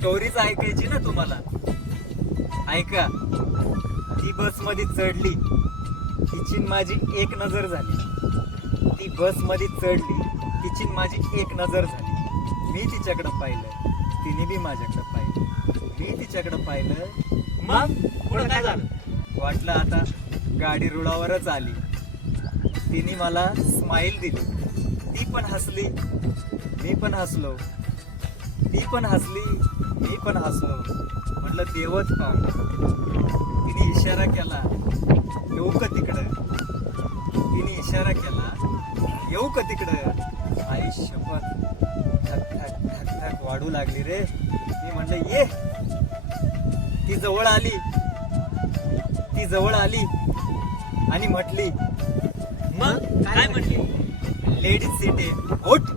स्टोरीच ऐकायची ना तुम्हाला. ऐका. ती बस मध्ये चढली, तिची न माझी एक नजर झाली. ती बस मध्ये चढली, तिची न माझी एक नजर झाली. मी तिच्याकडे पाहिलं, तिने बी माझ्याकडे पाहिलं. मी तिच्याकडे पाहिलं. मग पुढे काय झालं? वाटलं आता गाडी रुळावरच आली. तिने मला स्माइल दिली. ती पण हसली, मी पण हसलो. ती पण हसली, मी पण हसलो. म्हटलं देवच पाहू. तिने इशारा केला, येऊ का तिकडं. तिने इशारा केला, येऊ का तिकडं. आई शपथ, धक धक धक धक वाढू लागली रे. मी म्हटलं ये. ती जवळ आली, ती जवळ आली आणि म्हटली, मग काय म्हटली? लेडीज सीट आहे, उठ.